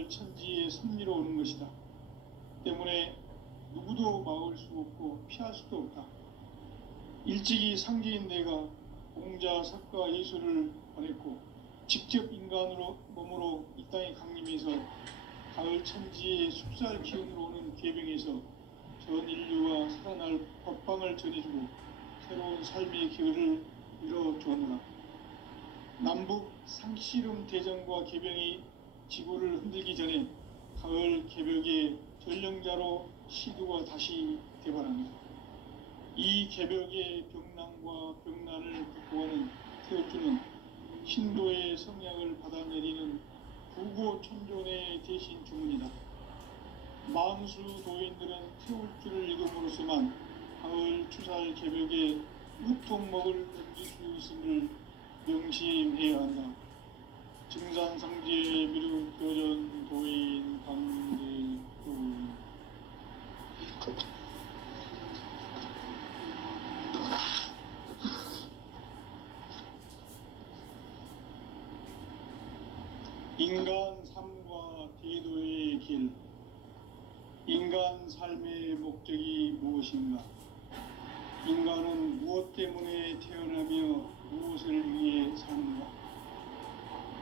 가을 천지의 섭리로 오는 것이다. 때문에 누구도 막을 수 없고 피할 수도 없다. 일찍이 상제인 내가 공자, 석가, 예수를 보냈고 직접 인간으로 몸으로 이 땅에 강림해서 가을 천지의 숲살 기운으로 오는 계병에서 전 인류가 살아날 법방을 전해주고 새로운 삶의 기회를 이뤄주었노라. 남북 상씨름 대전과 계병이 지구를 흔들기 전에 가을 개벽의 전령자로 시두가 다시 대발합니다. 이 개벽의 병난과 병난을 극복하는 태어주는 신도의 성약을 받아내리는 부고천존의 대신 주문이다. 만수 도인들은 태울주를 읽음으로써만 가을 추살 개벽에 으통먹을 던질 수 있음을 명심해야 한다. 증산상제 미륵 교전 도인 강대도 인간 삶과 대도의 길. 인간 삶의 목적이 무엇인가? 인간은 무엇 때문에 태어나며 무엇을 위해 사는가?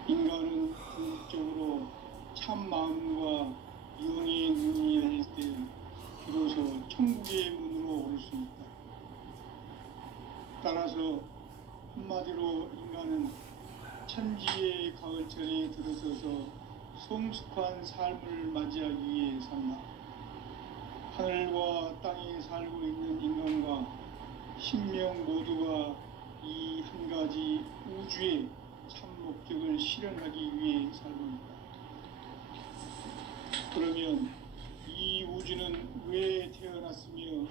인간은 궁극적으로 참 마음과 영의 눈이 열릴 때 비로소 천국의 문으로 오를 수 있다. 따라서 한마디로 인간은 천지의 가을철에 들어서서 성숙한 삶을 맞이하기 위해 산다. 하늘과 땅에 살고 있는 인간과 신명 모두가 이 한 가지 우주의 참 목적을 실현하기 위해 살고 있다. 그러면 이 우주는 왜 태어났으며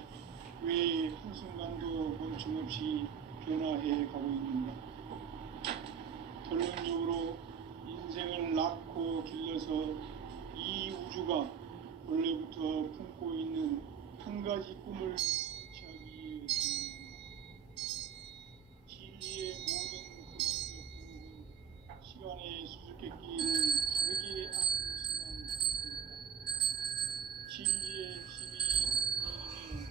왜 한순간도 멈춤없이 변화해 가고 있는가? 결론적으로 인생을 낳고 길러서 이 우주가 원래부터 품고 있는 한 가지 꿈을 성취하기 위해 진리의 모든 근원적 궁극은 시간의 수수께끼를 다르게 아는 것만 진리의 힘이 내리며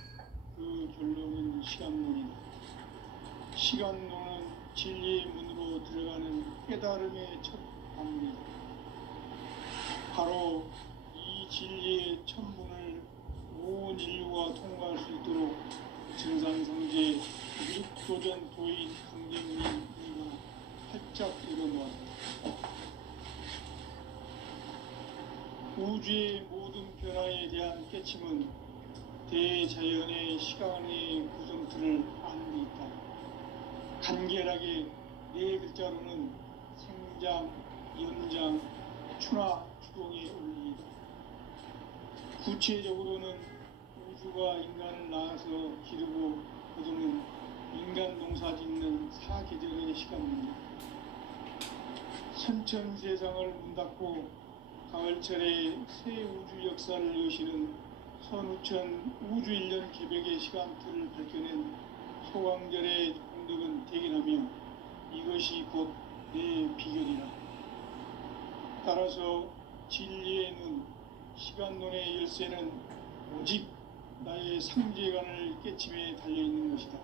그 결론은 시간론이다. 시간론은 진리의 문으로 들어가는 깨달음의 첫 방문이다. 바로 이 진리의 첫 문을 온 인류가 통과할 수 있도록 증산상제 미륵도전 도인 강대문이 그리고 활짝 열어놓았다. 우주의 모든 변화에 대한 깨침은 대자연의 시간의 구성틀을 아는 데 있다. 간결하게 네 글자로는 생장, 연장, 추나 추동의 원리이다. 구체적으로는 우주가 인간을 낳아서 기르고 거두는 인간 농사 짓는 사계절의 시간입니다. 선천세상을 문 닫고 가을철에 새 우주 역사를 여시는 선우천 우주일년 개벽의 시간틀을 밝혀낸 소강절의 공덕은 대견하며 이것이 곧 내 비결이라. 따라서 진리의 눈, 시간론의 열쇠는 오직 나의 상제관을 깨침에 달려있는 것이다.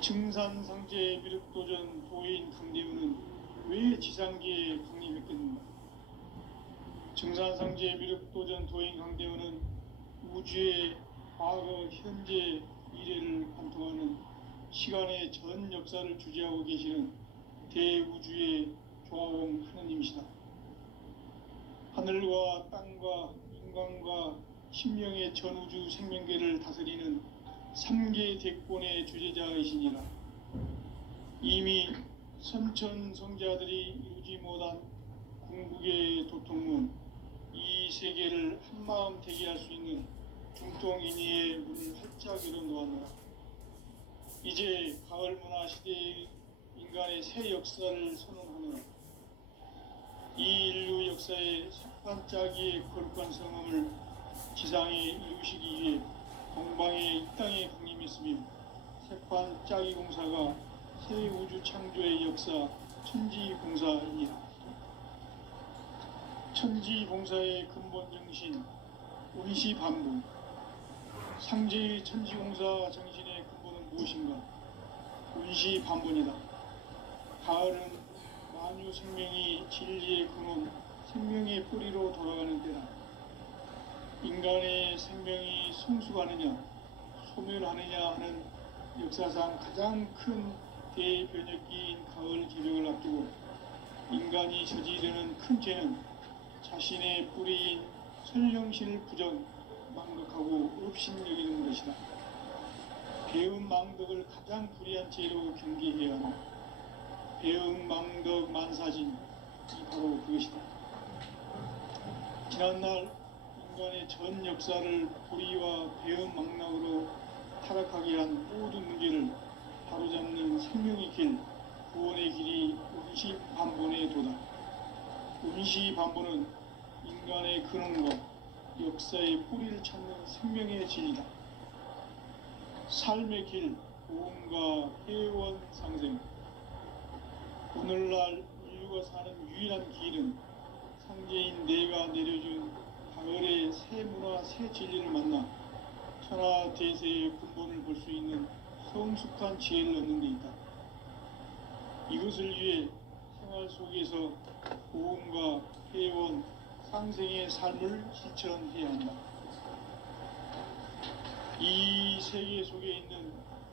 증산상제 미륵도전 도인 강대우는 왜 지상계에 강림했겠는가? 증산상제 미륵도전 도인 강대우는 우주의 과거, 현재, 미래를 관통하는 시간의 전 역사를 주재하고 계시는 대우주의 조화공 하느님이시다. 하늘과 땅과 인간과 신명의 전우주 생명계를 다스리는 3개 대권의 주재자이시니라. 이미 선천성자들이 이루지 못한 궁극의 도통문, 이 세계를 한마음 되게 할 수 있는 중동인의의 문을 활짝 열어놓았노라. 이제 가을 문화 시대의 인간의 새 역사를 선언하노라. 이 인류 역사의 석반짜기의 거룩한 성함을 지상에 이루시기 위해 동방의 이 땅에 강림했으며 색반짜기 공사가 새 우주 창조의 역사 천지공사이니라. 천지봉사의 근본 정신, 운시반복. 상제의 천지봉사 정신의 근본은 무엇인가? 운시반복이다. 가을은 만유 생명이 진리의 근원, 생명의 뿌리로 돌아가는 때다. 인간의 생명이 성숙하느냐, 소멸하느냐 하는 역사상 가장 큰 대변혁기인 가을 개벽을 앞두고 인간이 저지르는 큰 죄는 자신의 뿌리인 선령신을 부정, 망덕하고 업신여기는 것이다. 배음 망덕을 가장 불의한 죄로 경계해야 한다. 배음 망덕 만사진이 바로 그것이다. 지난날 인간의 전 역사를 불의와 배음 망락으로 타락하게 한 모든 문제를 바로잡는 생명의 길, 구원의 길이 운시반본의 도다. 운시반본은 인간의 근원과 역사의 뿌리를 찾는 생명의 진리다. 삶의 길, 보험과 회원 상생. 오늘날 인류가 사는 유일한 길은 상제인 내가 내려준 가을의 새 문화, 새 진리를 만나 천하 대세의 근본을 볼 수 있는 성숙한 지혜를 얻는 데 있다. 이것을 위해 생활 속에서 보험과 회원, 상생의 삶을 실천해야 한다. 이 세계 속에 있는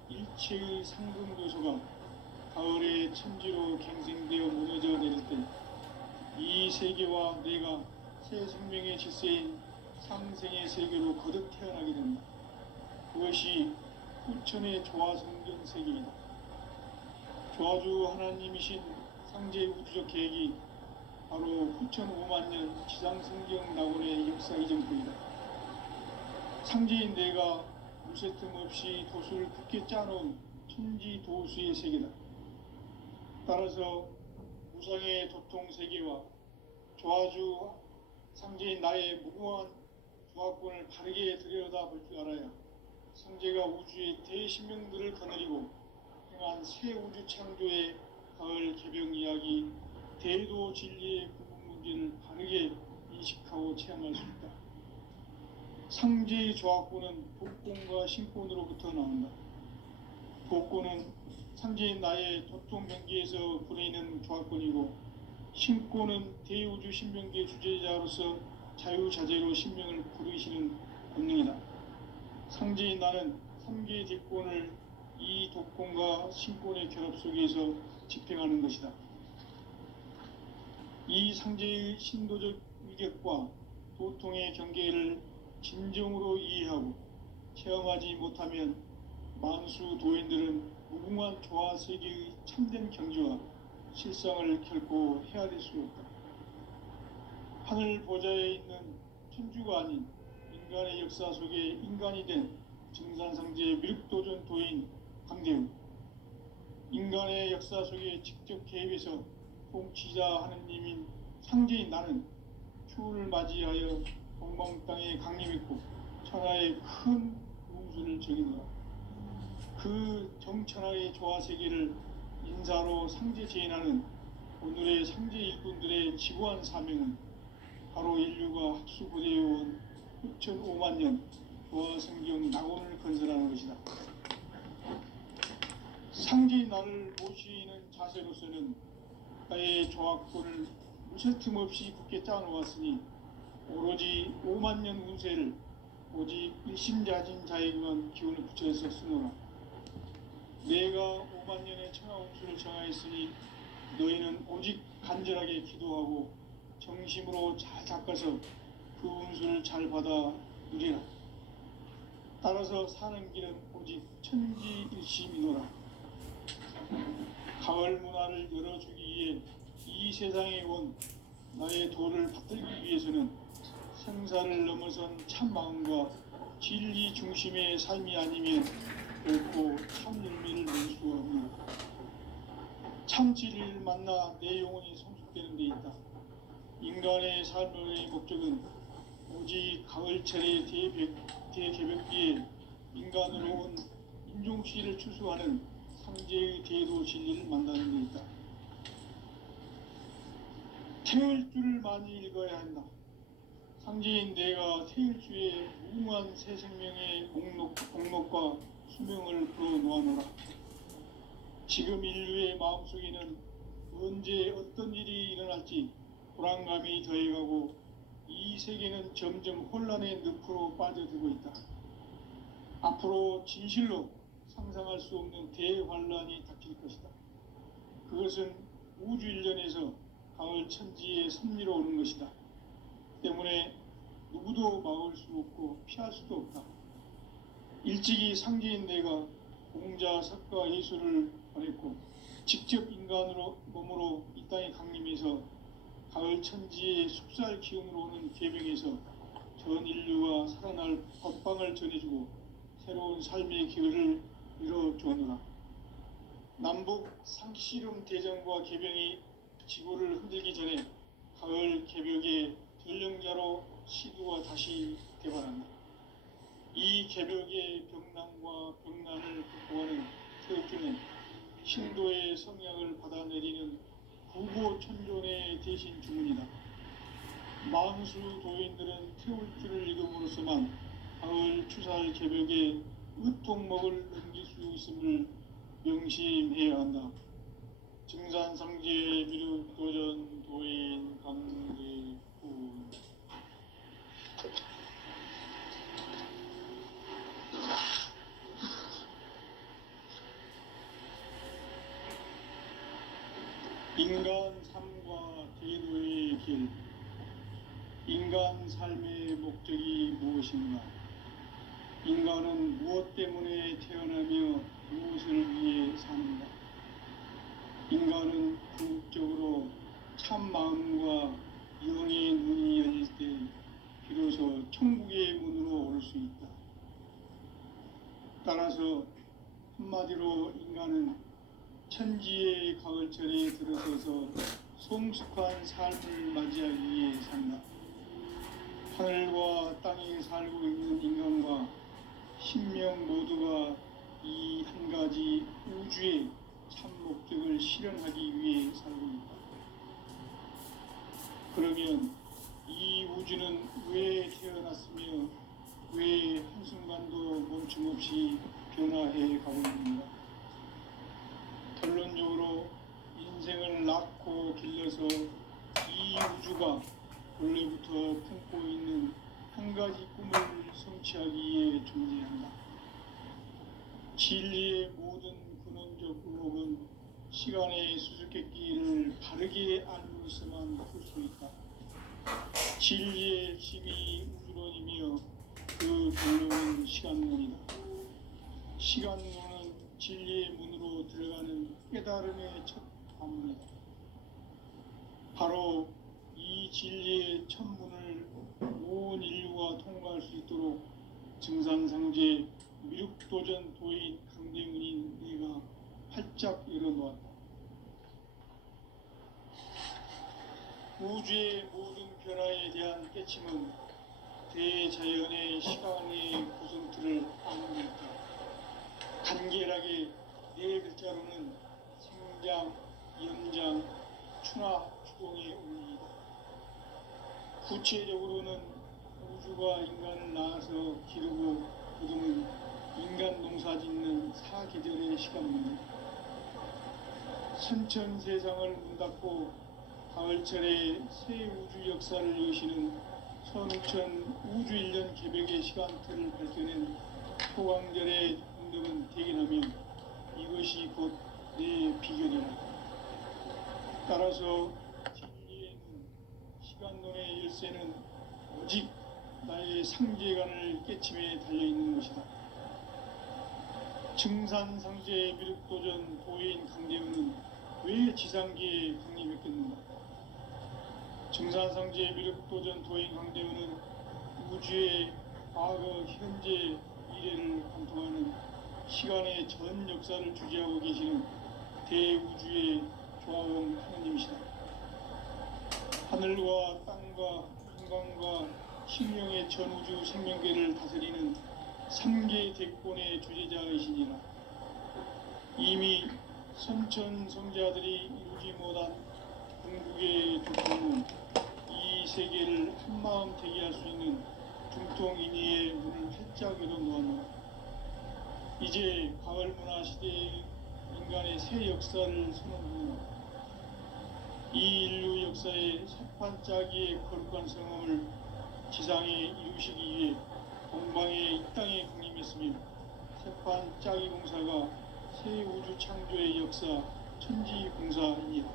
일체의 상승 요소가 가을의 천지로 갱생되어 무너져 내릴 때 이 세계와 내가 새 생명의 질서인 상생의 세계로 거듭 태어나게 된다. 그것이 후천의 조화성경 세계이다. 조화주 하나님이신 상제 우주적 계획이 바로 후천 5만년 지상성경 낙원의 역사 이전부이다. 상제인 내가 무쇠 틈 없이 도수를 굳게 짜놓은 천지 도수의 세계다. 따라서 무상의 도통 세계와 조화주 상제인 나의 무궁한 조화권을 바르게 들여다볼 줄 알아야 상제가 우주의 대신명들을 거느리고 행한 새 우주 창조의 가을 개벽 이야기, 대도 진리의 구분 문제를 바르게 인식하고 체험할 수 있다. 상제의 조화권은 복권과 신권으로부터 나온다. 복권은 상제인 나의 도통 경계에서 부르이는 조화권이고, 신권은 대우주 신명계 주제자로서 자유자재로 신명을 부르시는 본능이다. 상제인 나는 3개의 뒷권을 이 독권과 신권의 결합 속에서 집행하는 것이다. 이 상제의 신도적 위격과 도통의 경계를 진정으로 이해하고 체험하지 못하면 만수 도인들은 무궁한 조화 세계의 참된 경지와 실상을 결코 헤아릴 수 없다. 하늘 보좌에 있는 천주가 아닌 인간의 역사 속에 인간이 된 증산상제의 미륵도전 도인 강대우, 인간의 역사 속에 직접 개입해서 통치자 하느님인 상제인 나는 추후를 맞이하여 동방 땅에 강림했고 천하의 큰 우수를 정의노라. 그 정천하의 조화세계를 인사로 상제 제인하는 오늘의 상제 일꾼들의 지구한 사명은 바로 인류가 학수고대해온 6,500년 조화성경 낙원을 건설하는 것이다. 상제인 나를 모시는 자세로서는 나의 조화권을 무쇠 틈 없이 굳게 짜놓았으니 오로지 5만년 운세를 오직 일심자진 자에게만 기운을 붙여서 쓰노라. 내가 5만년의 천하 운수를 정하였으니 너희는 오직 간절하게 기도하고 정심으로 잘 닦아서 그 운수를 잘 받아 누리라. 따라서 사는 길은 오직 천지일심이노라. 가을 문화를 열어주기 위해 이 세상에 온 나의 도를 받들기 위해서는 생사를 넘어선 참 마음과 진리 중심의 삶이 아니면 결코 참 열매를 낼 수가 없는 참 진리를 만나 내 영혼이 성숙되는 데 있다. 인간의 삶의 목적은 오직 가을철의 대개벽기에 인간으로 온 인종시를 추수하는 상제의 대도 진리를 만나는 데 있다. 태을주를 많이 읽어야 한다. 상제인 내가 태을주의 무무한 새 생명의 목록과 수명을 풀어놓아노라. 지금 인류의 마음속에는 언제 어떤 일이 일어날지 불안감이 더해가고 이 세계는 점점 혼란의 늪으로 빠져들고 있다. 앞으로 진실로 상상할 수 없는 대환란이 닥칠 것이다. 그것은 우주 일련에서 가을 천지의 섭리로 오는 것이다. 때문에 누구도 막을 수 없고 피할 수도 없다. 일찍이 상제인 내가 공자, 석가, 예수를 보냈고 직접 인간으로 몸으로 이 땅에 강림해서 가을 천지의 숲살 기운으로 오는 계명에서 전 인류가 살아날 법방을 전해주고 새로운 삶의 기회를 이뤄주었노라. 남북 상씨름 대전과 개병이 지구를 흔들기 전에 가을 개벽의 전령자로 시두가 다시 대발한다. 이 개벽의 병난과 병난을 극복하는 태극기는 신도의 성향을 받아내리는 구보천존의 대신 주문이다. 만수 도인들은 태울주를 읽음으로써만 가을 추살 개벽의 으통목을 넘길 수 있음을 명심해야 한다. 증산상제 미륵도전 도인 강대군. 인간 삶과 계도의 길. 인간 삶의 목적이 무엇인가? 인간은 무엇 때문에 태어나며 무엇을 위해 사는가? 인간은 궁극적으로 참 마음과 영의 눈이 열릴 때 비로소 천국의 문으로 올 수 있다. 따라서 한마디로 인간은 천지의 가을철에 들어서서 성숙한 삶을 맞이하기 위해 산다. 하늘과 땅에 살고 있는 인간과 신명 모두가 이 한 가지 우주의 참 목적을 실현하기 위해 살고 있다. 그러면 이 우주는 왜 태어났으며 왜 한순간도 멈춤없이 변화해 가고 있는가? 결론적으로 인생을 낳고 길러서 이 우주가 원래부터 품고 있는 한 가지 꿈을 성취하기 위해 존재한다. 진리의 모든 근원적 의혹은 시간의 수수께끼를 바르게 알고서만 풀 수 있다. 진리의 핵심이 우주론이며 그 결론은 시간론이다. 시간론은 진리의 문으로 들어가는 깨달음의 첫 관문이다. 바로 이 진리의 첫 문을 온 인류가 통과할 수 있도록 증산상제 미륵도전 도인 강대문인 내가 활짝 열어놓았다. 우주의 모든 변화에 대한 깨침은 대자연의 시간의 구성틀을 아는 데 있다. 간결하게 네 글자로는 생장, 연장, 충화, 추동의 원리이다. 구체적으로는 우주가 인간을 낳아서 기르고 거두는 인간 농사 짓는 사계절의 시간입니다. 선천 세상을 문 닫고 가을철에 새 우주 역사를 여시는 선우천 우주일년 개벽의 시간틀을 밝혀낸 소강절의 운동은 대견하며 이것이 곧 내 비결이다. 따라서 진리의 문, 시간론의 열쇠는 오직 나의 상제관을 깨침에 달려있는 것이다. 증산상제 미륵도전 도인 강대훈은 왜 지상계에 강림했겠는가? 증산상제 미륵도전 도인 강대훈은 우주의 과거, 현재, 미래를 관통하는 시간의 전 역사를 주재하고 계시는 대우주의 조화원 하느님이시다. 하늘과 땅과 인간과 신령의 전우주 생명계를 다스리는 3개 대권의 주제자이시니라. 이미 선천 성자들이 이루지 못한 궁극의 조건은 이 세계를 한마음 되게 할 수 있는 중통인의의 문을 활짝 열어놓았노라. 이제 가을 문화 시대의 인간의 새 역사를 선언합니다. 이 인류 역사의 새판짜기의 거룩한 성험을 지상에 이루시기 위해 동방의 이 땅에 강림했으며 새판짜기 공사가 새 우주 창조의 역사 천지공사입니다.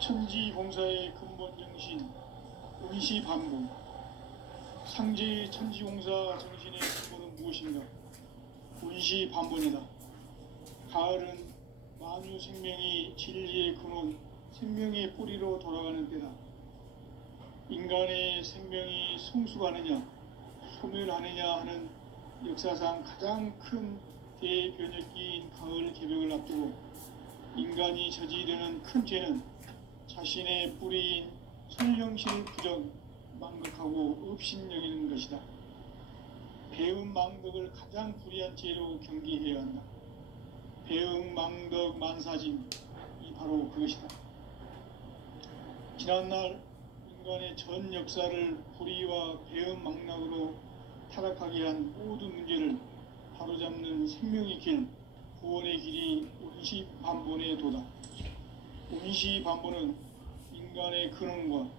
천지공사의 근본 정신 운시반복. 상제의 천지공사 정신의 근본은 무엇인가? 운시반복이다. 가을은 만유 생명이 진리의 근원, 생명의 뿌리로 돌아가는 때다. 인간의 생명이 성숙하느냐, 소멸하느냐 하는 역사상 가장 큰 대변혁기인 가을 개벽을 앞두고 인간이 저지르는 큰 죄는 자신의 뿌리인 선령실 부정, 망극하고 업신여기는 것이다. 배음 망덕을 가장 불의한 죄로 경계해야 한다. 배음 망덕 만사짐이 바로 그것이다. 지난날 인간의 전 역사를 불의와 배음 망락으로 타락하게 한 모든 문제를 바로잡는 생명의 길, 구원의 길이 운시반본의 도다. 운시반본은 인간의 근원과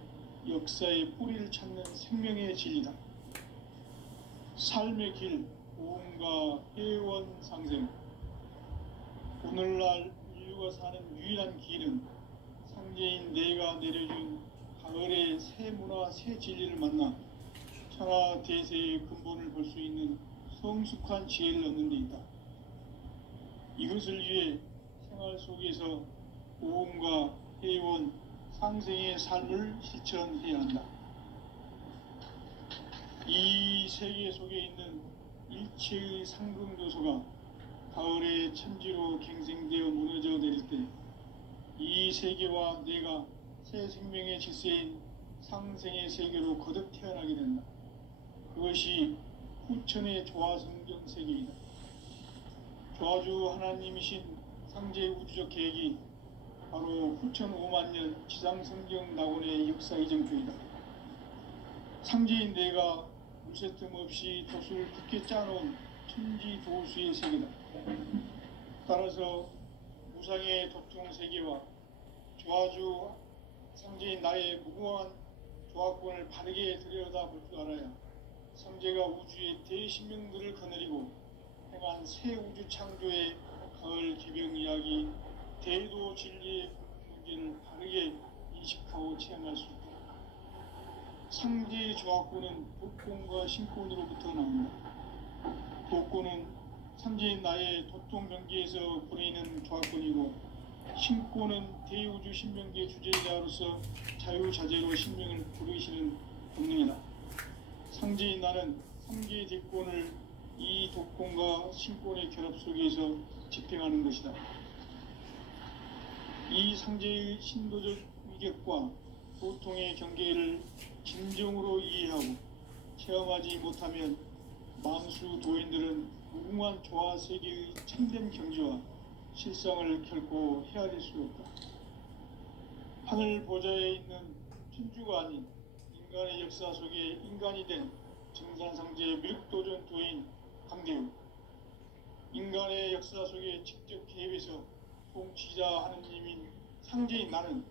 역사의 뿌리를 찾는 생명의 진리다. 삶의 길, 고음과 회원 상생. 오늘날 인류가 사는 유일한 길은 상제인 내가 내려준 가을의 새 문화, 새 진리를 만나 천하 대세의 근본을 볼 수 있는 성숙한 지혜를 얻는 데 있다. 이것을 위해 생활 속에서 고음과 회원, 상생의 삶을 실천해야 한다. 이 세계 속에 있는 일체의 상승도소가 가을의 천지로 갱생되어 무너져 내릴 때 이 세계와 내가 새 생명의 질서인 상생의 세계로 거듭 태어나게 된다. 그것이 후천의 조화성경 세계이다. 조화주 하나님이신 상제 우주적 계획이 바로 후천 5만 년 지상성경 낙원의 역사 이정표이다. 상제인 내가 물새 틈 없이 돛을 굳게 짜놓은 천지 도수의 세계다. 따라서 무상의 도통 세계와 조화주 상제인 나의 무궁한 조화권을 바르게 들여다볼 줄 알아야 상제가 우주의 대신명들을 거느리고 행한 새 우주 창조의 가을 개벽 이야기, 대도 진리의 문제를 바르게 인식하고 체험할 수 있다. 상제의 조화권은 도권과 신권으로부터 나온다. 도권은 상제인 나의 도통 경계에서 보내는 조화권이고, 신권은 대우주 신명계 주제자로서 자유자재로 신명을 부르시는 본능이다. 상제인 나는 상계의 대권을 이 도권과 신권의 결합 속에서 집행하는 것이다. 이 상제의 신도적 위격과 도통의 경계를 진정으로 이해하고 체험하지 못하면 만수 도인들은 무궁한 조화 세계의 참된 경지와 실상을 결코 헤아릴 수 없다. 하늘 보좌에 있는 천주가 아닌 인간의 역사 속에 인간이 된 정산상제의 밀도전 도인 강대우, 인간의 역사 속에 직접 개입해서 통치자 하느님인 상제인 나는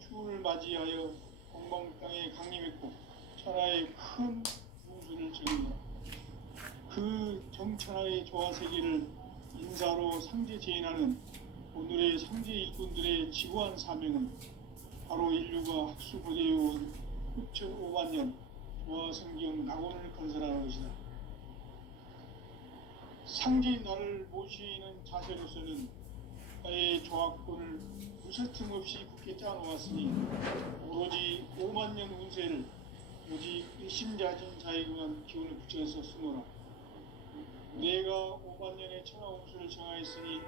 추운을 맞이하여 공방 땅에 강림했고 천하의 큰 운수를 즐긴다. 그 정천하의 조화 세계를 인사로 상제 제인하는 오늘의 상제 일꾼들의 지구한 사명은 바로 인류가 학수고대해온 후천 5만 년 조화 성경 낙원을 건설하는 것이다. 상제인 나를 모시는 자세로서는 나의 조화권을 무쇠틈 없이 굳게 짜놓았으니 오로지 5만 년 운세를 오직 일심자진 자에게만 기운을 붙여서 쓰노라. 내가 5만 년의 천하 운수를 정하였으니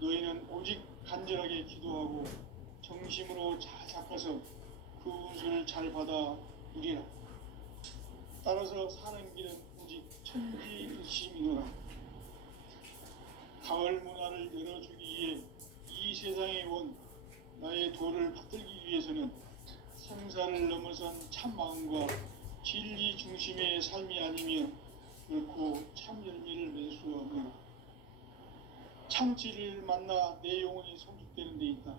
너희는 오직 간절하게 기도하고 정심으로 잘 잡아서 그 운수를 잘 받아 누리라. 따라서 사는 길은 오직 천지일심이노라. 가을 문화를 열어주기 위해 이 세상에 온 나의 도를 받들기 위해서는 생사를 넘어선 참 마음과 진리 중심의 삶이 아니면 결코 참 열매를 맺을 수 없노라. 참치를 만나 내 영혼이 성숙되는 데 있다.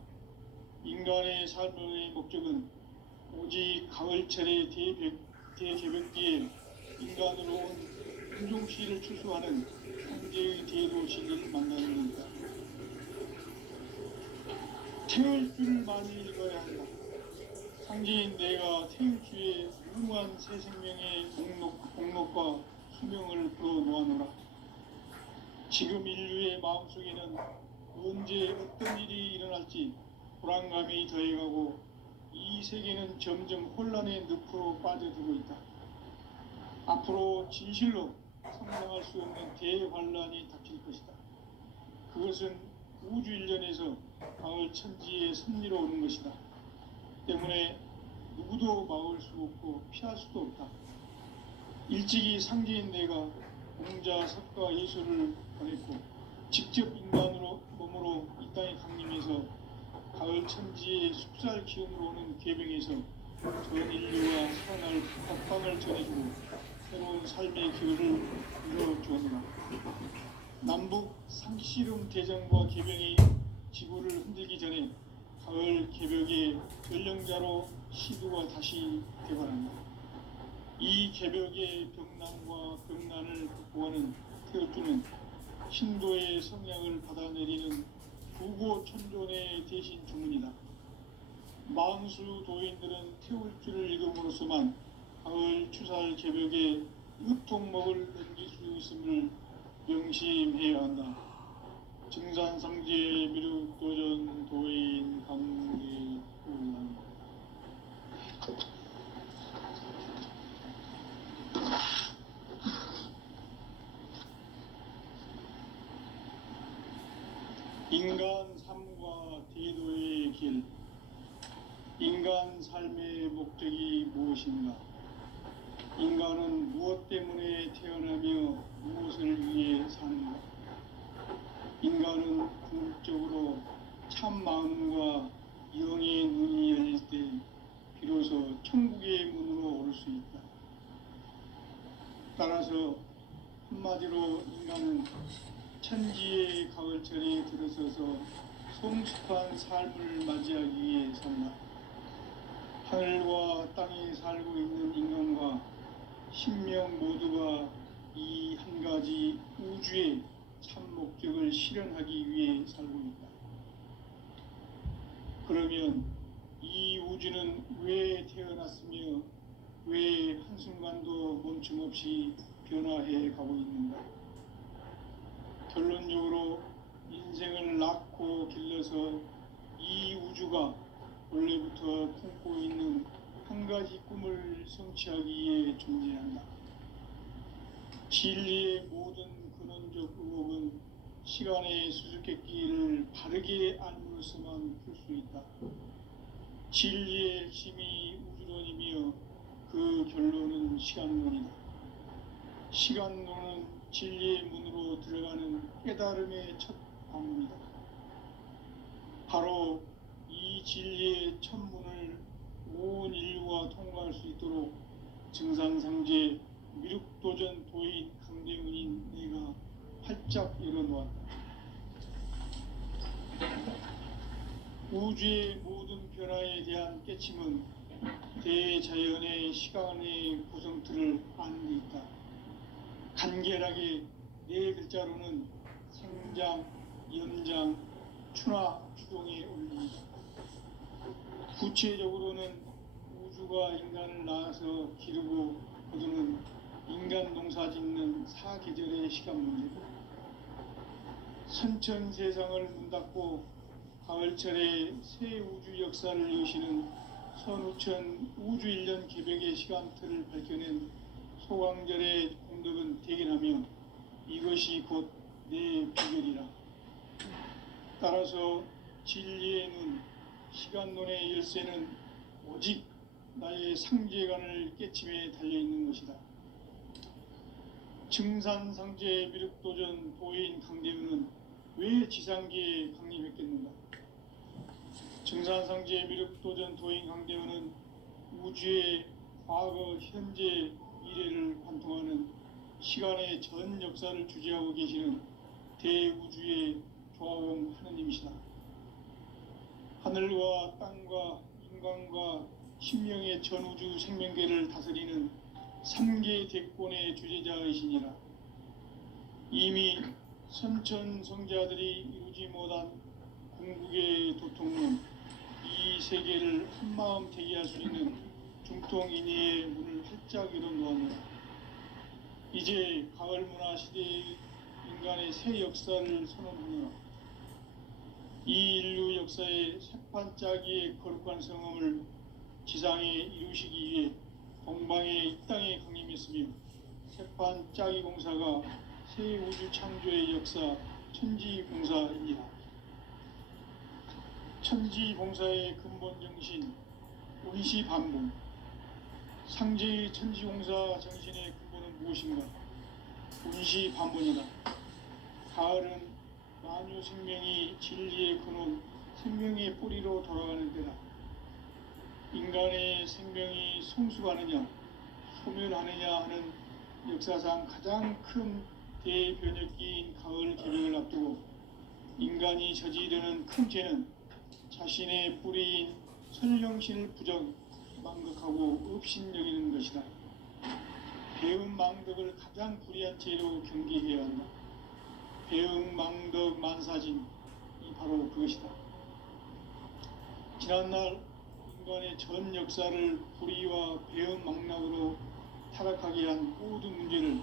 인간의 삶의 목적은 오직 가을철의 대개벽기에 인간으로 온 인종시를 추수하는 황제의 대도 진리를 만나는 것이다. 태울 줄 많이 읽어야 한다. 상제인 내가 태울 주의 무궁한 새 생명의 공록과 수명을 불어놓아노라. 지금 인류의 마음속에는 언제 어떤 일이 일어날지 불안감이 더해가고 이 세계는 점점 혼란의 늪으로 빠져들고 있다. 앞으로 진실로 상상할 수 없는 대환란이 닥칠 것이다. 그것은 우주 일련에서 가을 천지의 섭리로 오는 것이다. 때문에 누구도 막을 수 없고 피할 수도 없다. 일찍이 상제인 내가 공자, 석가, 예수를 보냈고 직접 인간으로 몸으로 이 땅에 강림해서 가을 천지의 숲살 기운으로 오는 계병에서 전 인류와 살아날 각방을 전해주고 새로운 삶의 기회를 이뤄주었노라. 남북 상씨름 대전과 개병이 지구를 흔들기 전에 가을 개벽의 전령자로 시두가 다시 개발한다. 이 개벽의 병난과 병난을 극복하는 태어주는 신도의 성량을 받아내리는 부고천존의 대신 주문이다. 망수 도인들은 태울주를 읽음으로써만 가을 추살 개벽에 윳통목을 넘길 수 있음을 명심해야 한다. 증산상제 미륵도전 도인 강대훈. 인간 삶과 대도의 길. 인간 삶의 목적이 무엇인가? 인간은 무엇 때문에 태어나며 무엇을 위해 사는가? 인간은 궁극적으로 참 마음과 영의 눈이 열릴 때 비로소 천국의 문으로 오를 수 있다. 따라서 한마디로 인간은 천지의 가을철에 들어서서 성숙한 삶을 맞이하기 위해 산다. 하늘과 땅에 살고 있는 인간과 신명 모두가 이 한 가지 우주의 참 목적을 실현하기 위해 살고 있다. 그러면 이 우주는 왜 태어났으며 왜 한순간도 멈춤없이 변화해 가고 있는가? 결론적으로 인생을 낳고 길러서 이 우주가 원래부터 품고 있는 한 가지 꿈을 성취하기 위해 존재한다. 진리의 모든 근원적 의혹은 시간의 수수께끼를 바르게 알므로서만 풀 수 있다. 진리의 핵심이 우주론이며 그 결론은 시간론이다. 시간론은 진리의 문으로 들어가는 깨달음의 첫 방문이다. 바로 이 진리의 첫 문을 온 인류가 통과할 수 있도록 증산상제 미륵도전 도인 강대훈인 내가 활짝 열어놓았다. 우주의 모든 변화에 대한 깨침은 대자연의 시간의 구성틀을 아는 데 있다. 간결하게 네 글자로는 생장, 연장, 추나 추동에 올립니다. 구체적으로는 우주가 인간을 낳아서 기르고 거두는 인간 농사 짓는 사계절의 시간 문제고, 선천 세상을 문 닫고 가을철에 새 우주 역사를 여시는 선우천 우주 1년 개벽의 시간틀을 밝혀낸 소강절의 공덕은 대견하며 이것이 곧 내 비결이라. 따라서 진리의 눈, 시간론의 열쇠는 오직 나의 상제관을 깨침에 달려있는 것이다. 증산상제 미륵도전 도인 강대훈은 왜 지상계에 강림했겠는가? 증산상제 미륵도전 도인 강대원은 우주의 과거, 현재, 미래를 관통하는 시간의 전 역사를 주재하고 계시는 대우주의 조화원 하느님이시다. 하늘과 땅과 인간과 신명의 전우주 생명계를 다스리는 삼계 대권의 주재자이시니라. 이미 선천성자들이 이루지 못한 궁극의 도통은 이 세계를 한마음 대기할 수 있는 중통인의의 문을 활짝 열어놓았노라. 이제 가을 문화 시대의 인간의 새 역사를 선언하노라. 이 인류 역사의 새판짜기의 거룩한 성음을 지상에 이루시기 위해 동방의 이 땅에 강림했으며 새판짜기 공사가 새 우주 창조의 역사 천지공사입니다. 천지공사의 근본 정신 운시반복. 상제의 천지공사 정신의 근본은 무엇인가? 운시반복이다. 가을은 만유 생명이 진리의 근원, 생명의 뿌리로 돌아가는 때다. 인간의 생명이 성숙하느냐, 소멸하느냐 하는 역사상 가장 큰 대변혁기인 가을 개명을 앞두고 인간이 저지르는 큰 죄는 자신의 뿌리인 선령신을 망각하고 업신여기는 것이다. 배은 망덕을 가장 불의한 죄로 경계해야 한다. 배은 망덕 만사진이 바로 그것이다. 지난날 인간의 전 역사를 불의와 배은 망락으로 타락하게 한 모든 문제를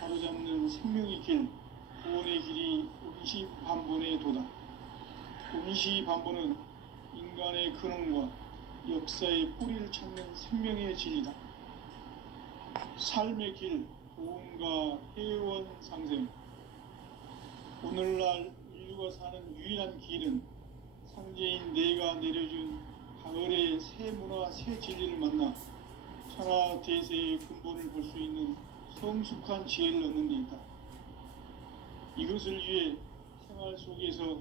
바로잡는 생명의 길, 구원의 길이 운시반본의 도다. 운시반본은 인간의 근원과 역사의 뿌리를 찾는 생명의 진리다. 삶의 길, 도움과 회원 상생. 오늘날 인류가 사는 유일한 길은 상제인 내가 내려준 가을의 새 문화, 새 진리를 만나 천하 대세의 근본을 볼 수 있는 성숙한 지혜를 얻는 데 있다. 이것을 위해 생활 속에서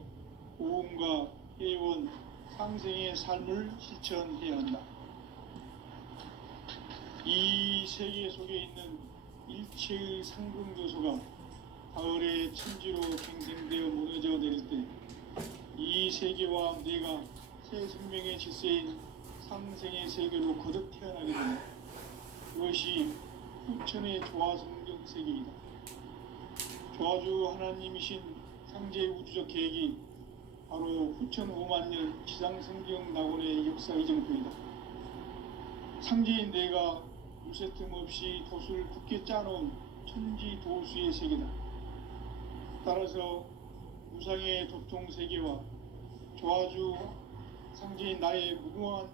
보험과 회원, 상생의 삶을 실천해야 한다. 이 세계 속에 있는 일체의 상승조소가 가을의 천지로 갱생되어 무너져 내릴 때 이 세계와 내가 새 생명의 질서인 상생의 세계로 거듭 태어나게 된다. 그것이 후천의 조화성경 세계이다. 조화주 하나님이신 상제 우주적 계획이 바로 후천 5만 년 지상성경 낙원의 역사 이정표이다. 상제인 내가 무쇠틈 없이 도수를 굳게 짜놓은 천지 도수의 세계다. 따라서 무상의 도통 세계와 조화주 상제인 나의 무궁한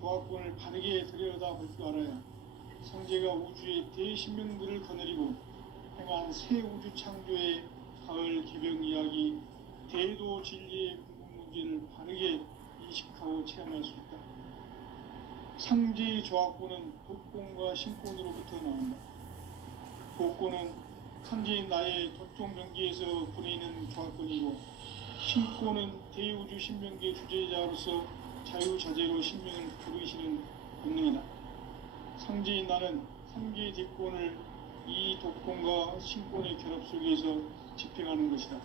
조화권을 바르게 들여다볼 줄 알아야 상제가 우주의 대신명들을 거느리고 행한 새 우주 창조의 가을 개병 이야기, 대도 진리의 궁극 문제를 바르게 인식하고 체험할 수 있다. 상제의 조화권은 독권과 신권으로부터 나온다. 독권은 상제인 나의 도통 경계에서 부리는 조화권이고, 신권은 대우주 신명계 주제자로서 자유자재로 신명을 부르시는 본능이다. 상제인 나는 상계의 뒷권을 이 독권과 신권의 결합 속에서 집행하는 것이다.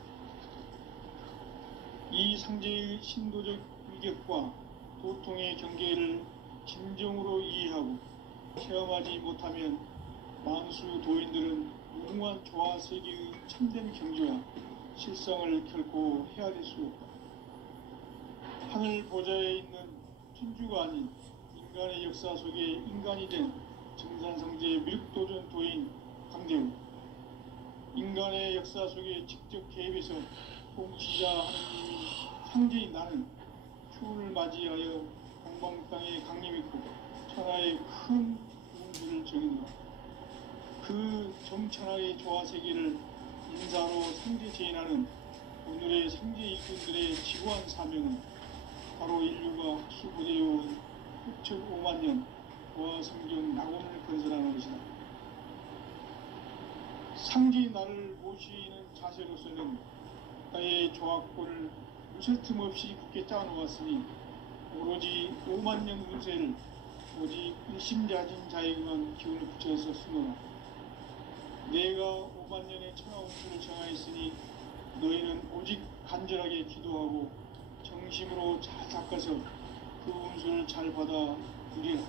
이 상제의 신도적 위격과 도통의 경계를 진정으로 이해하고 체험하지 못하면 만수 도인들은 무궁한 조화 세계의 참된 경지와 실상을 결코 헤아릴 수 없다. 하늘 보좌에 있는 천주가 아닌 인간의 역사 속에 인간이 된 증산성제 미륵도전 도인 강대우. 인간의 역사 속에 직접 개입해서 통치자 하느님이 상제인 나는 추운을 맞이하여 동방 땅에 강림했고 천하의 큰 운주를 정했노라. 그 정천하의 조화 세계를 인사로 상제 제인하는 오늘의 상제 일꾼들의 지구한 사명은 바로 인류가 수고되어온 6,5만 년 조화 성경 낙원을 건설하는 것이다. 상제인 나를 모시는 자세로서는 나의 조화권을 무쇠틈 없이 굳게 짜놓았으니 오로지 5만 년 운세를 오직 일심자진 자에게만 기운을 붙여서 쓰노라. 내가 5만 년의 천하 운수를 정하였으니 너희는 오직 간절하게 기도하고 정심으로 잘 닦아서 그 운수를 잘 받아 누리라.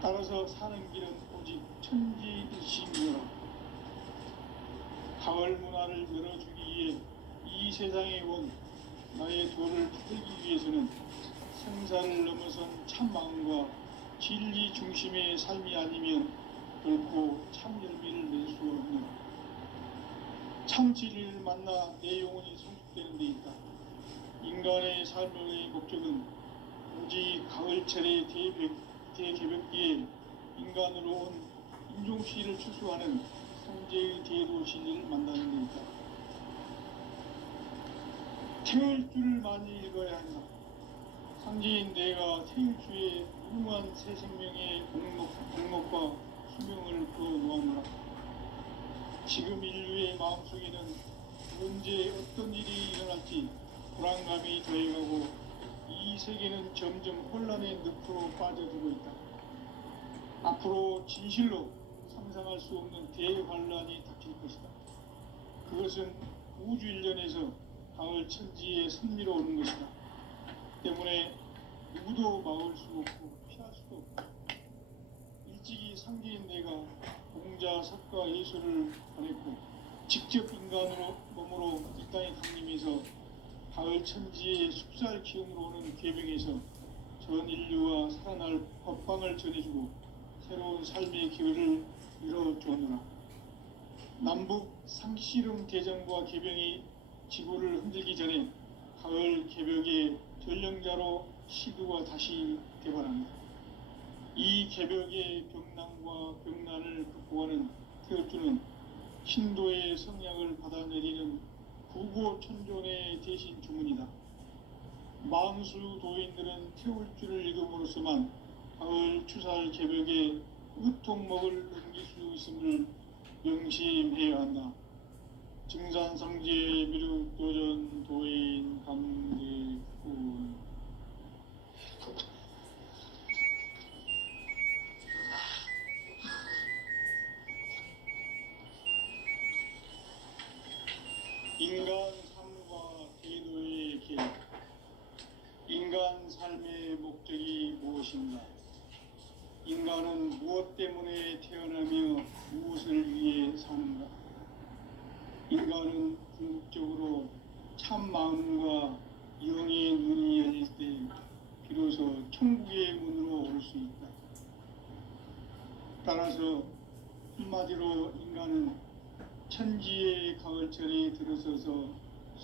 따라서 사는 길은 오직 천지일심이라. 가을 문화를 열어주기 위해 이 세상에 온 나의 도를 받들기 위해서는 생사를 넘어선 참 마음과 진리 중심의 삶이 아니면 결코 참 열매를 낼 수 없는 참 진리를 만나 내 영혼이 성숙되는 데 있다. 인간의 삶의 목적은 오직 가을철의 대개벽기에 인간으로 온 인종시를 추수하는 성제의 대도 진리를 만나는 데 있다. 태울 줄을 많이 읽어야 한다. 상제인 내가 태일주의 무궁한 새 생명의 공목과 수명을 그어놓았노라. 지금 인류의 마음속에는 언제 어떤 일이 일어날지 불안감이 더해가고 이 세계는 점점 혼란의 늪으로 빠져들고 있다. 앞으로 진실로 상상할 수 없는 대환란이 닥칠 것이다. 그것은 우주 일련에서 가을 천지에 선미로 오는 것이다. 때문에 누구도 막을 수 없고 피할 수도 없다. 일찍이 상제인 내가 공자, 석가, 예술을 보냈고 직접 인간으로 몸으로 이 땅에 강림해서 가을 천지의 숲살 기운으로 오는 계명에서 전 인류와 살아날 법방을 전해주고 새로운 삶의 기회를 이뤄주었노라. 남북 상씨름 대전과 개병이 지구를 흔들기 전에 가을 개벽의 전령자로 시두가 다시 개발합니다. 이 개벽의 병난과 병난을 극복하는 태어주는 신도의 성향을 받아내리는 구고천존의 대신 주문이다. 만수 도인들은 태울주를 읽음으로써만 가을 추살 개벽의 으통목을 넘길 수 있음을 명심해야 한다. 증산상제 미륵도전 도인 강제군. 인간 삶과 대도의 길. 인간 삶의 목적이 무엇인가? 인간은 무엇 때문에 태어나며 무엇을 위해 사는가? 인간은 궁극적으로 참 마음과 영의 눈이 열릴 때 비로소 천국의 문으로 올 수 있다. 따라서 한마디로 인간은 천지의 가을철에 들어서서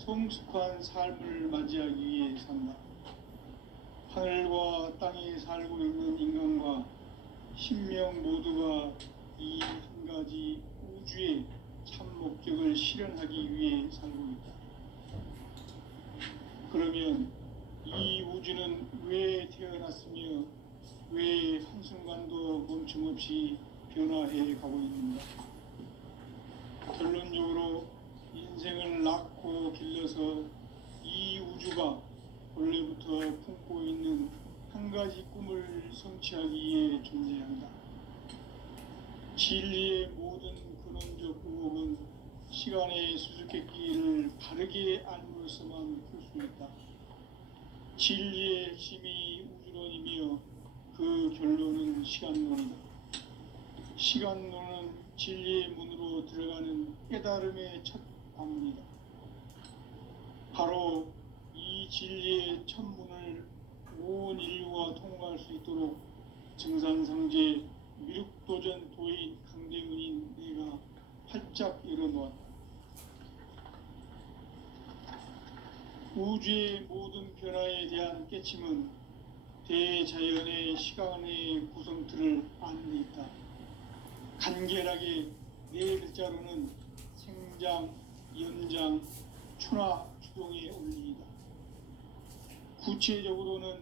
성숙한 삶을 맞이하기 위해 산다. 하늘과 땅에 살고 있는 인간과 신명 모두가 이 한 가지 우주의 참 목적을 실현하기 위해 살고 있다. 그러면 이 우주는 왜 태어났으며 왜 한순간도 멈춤없이 변화해 가고 있는가? 결론적으로 인생을 낳고 길러서 이 우주가 원래부터 품고 있는 한 가지 꿈을 성취하기 위해 존재한다. 진리의 모든 근원적 의혹은 시간의 수수께끼를 바르게 알므로서만 풀 수 있다. 진리의 핵심이 우주론이며 그 결론은 시간론이다. 시간론은 진리의 문으로 들어가는 깨달음의 첫 방문이다. 바로 이 진리의 첫 문을 온 인류가 통과할 수 있도록 증산상제 미륵도전 도인 강대문인 내가 활짝 열어놓았다. 우주의 모든 변화에 대한 깨침은 대자연의 시간의 구성틀을 아는 데 있다. 간결하게 네 글자로는 생장, 연장, 추나 추동의 원리이다. 구체적으로는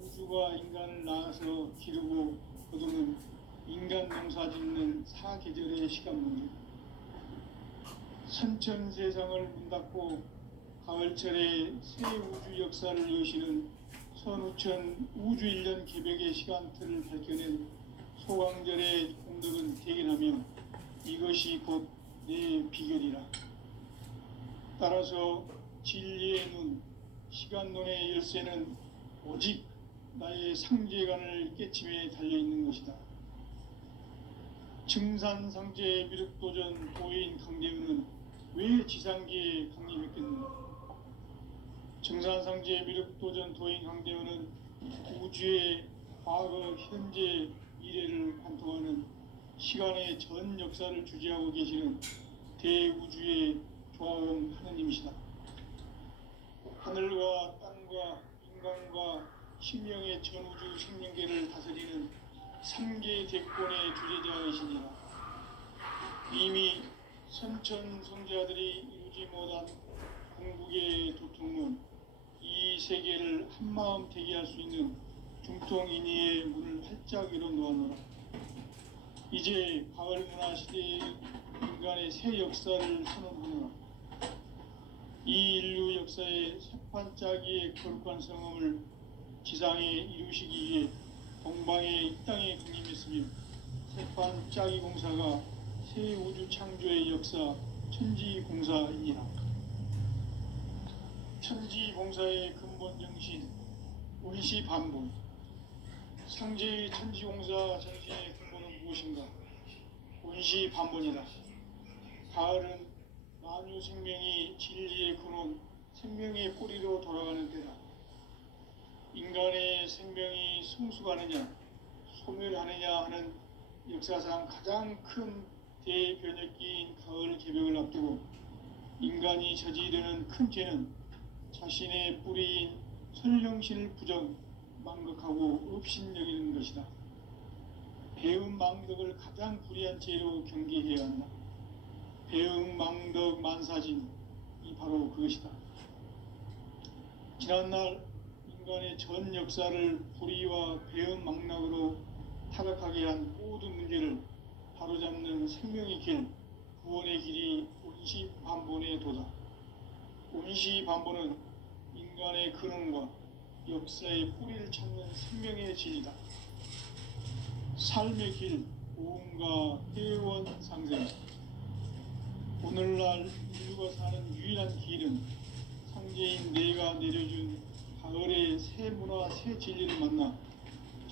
우주가 인간을 낳아서 기르고 거두는 인간 농사 짓는 사계절의 시간 문제. 선천 세상을 문 닫고 가을철에 새 우주 역사를 여시는 선우천 우주일년 개벽의 시간틀을 밝혀낸 소강절의 공덕은 대견하며 이것이 곧 내 비결이라. 따라서 진리의 눈, 시간론의 열쇠는 오직 나의 상제관을 깨침에 달려있는 것이다. 증산상제 미륵도전 도인 강대은은 왜 지상계에 강림했겠는가? 증산상제 미륵도전 도인 강대은은 우주의 과거, 현재, 미래를 관통하는 시간의 전 역사를 주재하고 계시는 대우주의 조화원 하느님이시다. 하늘과 땅과 인간과 신명의 전우주 생명계를 다스리는 삼계 대권의 주재자이시니라. 이미 선천성자들이 이루지 못한 궁극의 도통은 이 세계를 한마음 되게 할 수 있는 중통인의의 문을 활짝 열어 놓았노라. 이제 가을 문화 시대의 인간의 새 역사를 선언하노라. 이 인류 역사의 새판짜기의 거룩한 성음을 지상에 이루시기 위해 동방의 이 땅에 군림했으며 새판짜기 공사가 새 우주 창조의 역사 천지공사이니라. 천지공사의 근본 정신 운시반본. 상제의 천지공사 정신의 근본은 무엇인가? 운시반본이다. 가을은 만유 생명이 진리의 근원, 생명의 뿌리로 돌아가는 때다. 인간의 생명이 성숙하느냐, 소멸하느냐 하는 역사상 가장 큰 대변혁기인 가을 개벽을 앞두고 인간이 저지르는 큰 죄는 자신의 뿌리인 선령신을 부정, 망극하고 업신여기는 것이다. 배음 망덕을 가장 불의한 죄로 경계해야 한다. 배음 망덕 만사진이 바로 그것이다. 지난날 인간의 전 역사를 불의와 배음 망락으로 타락하게 한 모든 문제를 바로잡는 생명의 길, 구원의 길이 운시반본의 도다. 운시반본은 인간의 근원과 역사의 뿌리를 찾는 생명의 진이다. 삶의 길, 오음과 회원 상생. 오늘날 인류가 사는 유일한 길은 상제인 내가 내려준 가을의 새 문화, 새 진리를 만나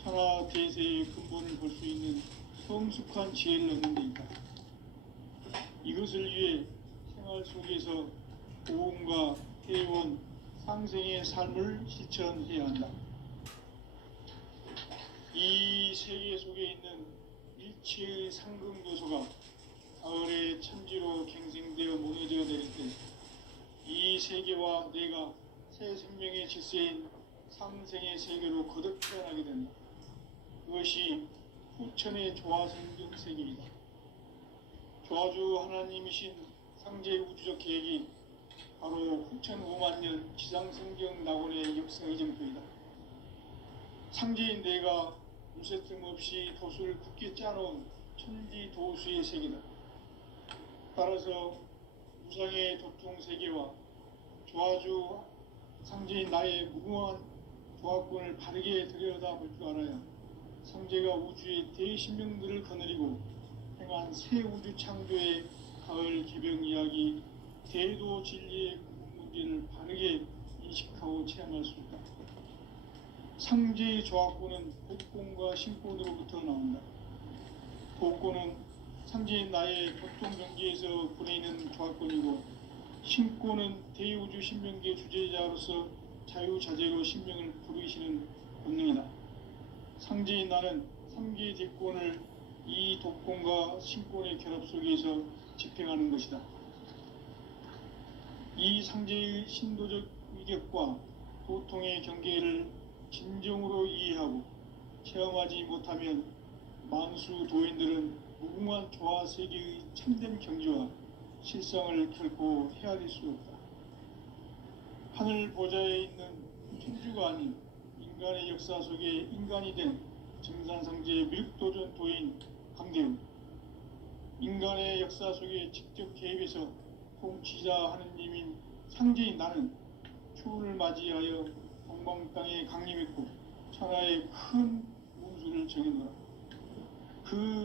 천하 대세의 근본을 볼 수 있는 성숙한 지혜를 얻는 데 있다. 이것을 위해 생활 속에서 오음과 회원, 상생의 삶을 실천해야 한다. 이 세계 속에 있는 일체의 상금 요소가 가을의 천지로 갱생되어 무너져 내릴 때 이 세계와 내가 새 생명의 질서인 상생의 세계로 거듭 태어나게 된다. 그것이 후천의 조화성경 세계이다. 조화주 하나님이신 상제 우주적 계획이 바로 후천 5만 년 지상성경 낙원의 역사 의정표이다. 상제인 내가 무쇠뜸 없이 도수를 굳게 짜놓은 천지 도수의 세계다. 따라서 우상의 도통 세계와 조화주 상제인 나의 무궁한 조화권을 바르게 들여다볼 줄 알아야 상제가 우주의 대신명들을 거느리고 행한 새 우주 창조의 가을 개벽 이야기 대도 진리의 문제를 바르게 인식하고 체험할 수 있다. 상제의 조화권은 복권과 신권으로부터 나온다. 복권은 상제인 나의 보통 경계에서 보내는 조화권이고, 신권은 대우주 신명계 주제자로서 자유자재로 신명을 부르시는 본능이다. 상제인 나는 3개의 대권을 이 독권과 신권의 결합 속에서 집행하는 것이다. 이 상제의 신도적 위격과 도통의 경계를 진정으로 이해하고 체험하지 못하면 만수 도인들은 무궁한 조화 세계의 참된 경지와 실상을 결코 헤아릴 수 없다. 하늘 보좌에 있는 천주가 아닌 인간의 역사 속에 인간이 된 증산상제의 미륵도전 도인 강대훈, 인간의 역사 속에 직접 개입해서 통치자 하느님인 상제인 나는 추운을 맞이하여 동방 땅에 강림했고 천하의 큰 문수를 정했노라. 그